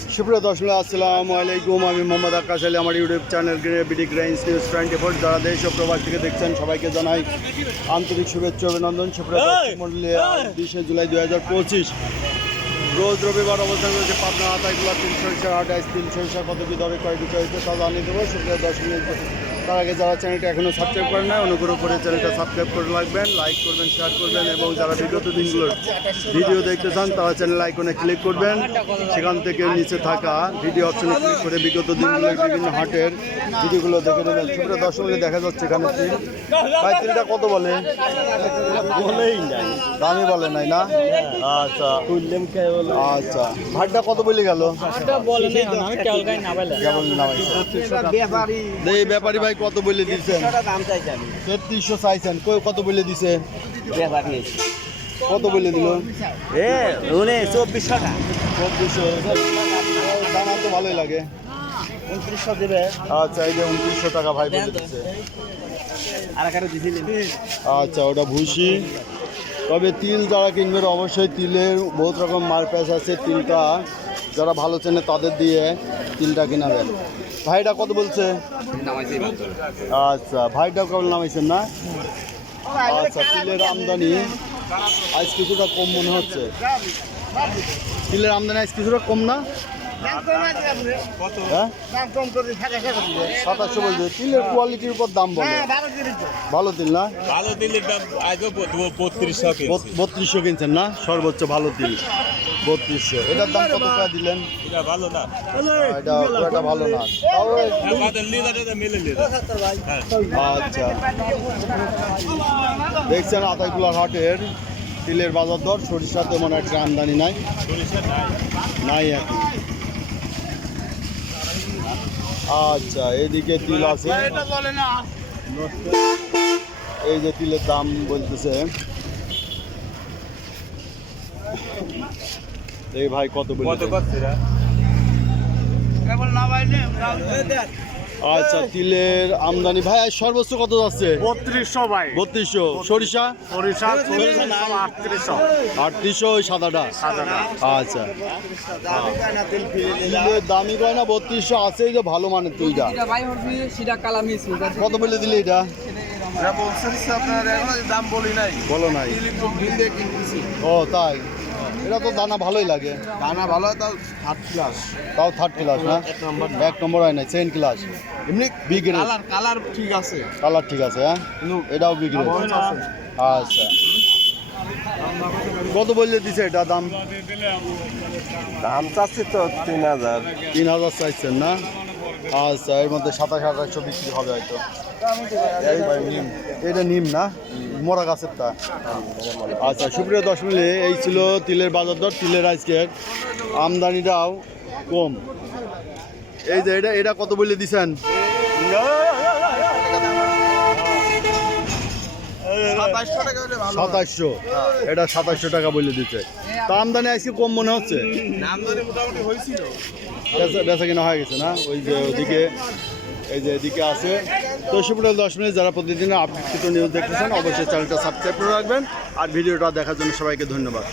সুপ্রিয় দর্শক আসসালামু আলাইকুম। আমি মোহাম্মদ আকাশ আলী আমার ইউটিউব চ্যানেল বিডি গ্রাইন্স নিউজ টোয়েন্টি ফোর যারা দেশ ও প্রবাস থেকে দেখছেন সবাইকে জানাই আন্তরিক শুভেচ্ছা অভিনন্দন। সুপ্রিয় দর্শক মন্ডলী বিশে জুলাই দু হাজার পঁচিশ। রোজ রবিবার অবস্থান রয়েছে পাবনা আতাইগুলা তিনশো সরিষার আটাইশ তিনশো তিন সরিষার কত কি দরে কয় বিক্রয় হয়েছে তা জানিয়ে দেবো। সুপ্রিয় দর্শক তার আগে যারা চ্যানেলটা এখনও সাবস্ক্রাইব করেন না অনুগ্রহ করে চ্যানেলটা সাবস্ক্রাইব করে রাখবেন লাইক করবেন শেয়ার করবেন এবং যারা বিগত দিনগুলোর ভিডিও দেখতে চান তারা চ্যানেল আইকনে ক্লিক করবেন। সেখান থেকে নিচে থাকা ভিডিও অপশনে ক্লিক করে বিগত দিনগুলোর বিভিন্ন হাটের ভিডিওগুলো দেখে নেবেন। সুপ্রিয় দর্শক দেখা যাচ্ছে এখানে ভাই কত বলে? বলেই বলে নাই না? আচ্ছা। আচ্ছা। ভাটটা কত বলে গেল? বলে নাই আমি কেবল গাই না। বলে কেমন নামাইছে ব্যাপারি। এই ব্যাপারী ভাই কত বলে দিচ্ছেন দাম তেত্রিশশো চাইছেন। কই কত বলে দিছে? কত বলে দিল? চব্বিশশো টাকা চব্বিশশো। দানা তো ভালোই লাগে। উনত্রিশশো দেবে। আচ্ছা এই যে উনত্রিশশো টাকা ভাই বলে দিচ্ছে। আচ্ছা ওটা ভুসি তবে তিল যারা কিনবেন অবশ্যই তিলের বহুত রকম মারপ্যাচ আছে তিলটা। যারা ভালো চেনে তাদের দিয়ে তিলটা কিনাবেন ভাইটা কত বলছে? আচ্ছা ভাইটা কেবল নামাইছেন না? আচ্ছা তিলের আমদানি আজ কিছুটা কম মনে হচ্ছে। তিলের আমদানি আজ কিছুটা কম না? হ্যাঁ? সাতাশশো বলছে। তিলের কোয়ালিটির উপর দাম বলে। ভালো তিল না? ভালো দিলে দাম বত্রিশশো কিনছেন না? সর্বোচ্চ ভালো তিল। বত্রিশশো। এটার দাম কত টাকা দিলেন? এটা ভালো না। এটা খুব ভালো না। তাও আমাদের লিদারটা মিলে লিদার। আচ্ছা। দেখছেন আতাইকুলার হাটের তিলের বাজার দর। সরিষা তেমন একটা আমদানি নাই। নাই। এখন। আচ্ছা এদিকে তিল আছে। এই যে তিলের দাম বলতেছে। এই ভাই কত কত বলতে করছিরা আচ্ছা তিলের আমদানি। ভাই সর্বোচ্চ কত যাচ্ছে? বত্রিশশো ভাই। বত্রিশশো। সরিষা? সরিষা আটত্রিশশো। আটত্রিশশো ওই সাদাটা? সাদাটা। আচ্ছা। তিলের দামি গয়না বত্রিশশো আছে এই যে ভালো মানের তুইটা কত বলে দিলে এটা? দাম বলি নাই। বলো নাই। ও তাই? এটা তো দানা ভালোই লাগে। দানা ভালো তাও থার্ড ক্লাস তাও থার্ড ক্লাস না? এক নম্বর এক নম্বর হয় না সেকেন্ড ক্লাস এমনি বি গ্রেড কালার কালার ঠিক আছে। কালার ঠিক আছে হ্যাঁ? এটাও বি গ্রেড আচ্ছা। কত বললে দিছে এটা দাম? দাম চাচ্ছি তো তিন হাজার। তিন হাজার চাইছেন না? আচ্ছা এর মধ্যে সাতাশ আঠাশশো বিক্রি হবে হয়তো। এটা নিম না? মোরা গাছের তা। আচ্ছা সুপ্রিয় দশ মিলে এই ছিল তিলের বাজার দর তিলের আজকের আমদানিটাও কম। এই যে এটা এটা কত বলে দিছেন? সাতাশশো এটা সাতাশশো টাকা বলে দিচ্ছে তা আমদানি আজকে কম মনে হচ্ছে? বেচা বেচা কিনা হয়ে গেছে না? ওই যে ওদিকে এই যে এদিকে আছে। সুপ্রিয় দশ মিনিট যারা প্রতিদিন আপডেট নিউজ দেখতেছেন, অবশ্যই চ্যানেলটা সাবস্ক্রাইব করে রাখবেন। আর ভিডিওটা দেখার জন্য সবাইকে ধন্যবাদ।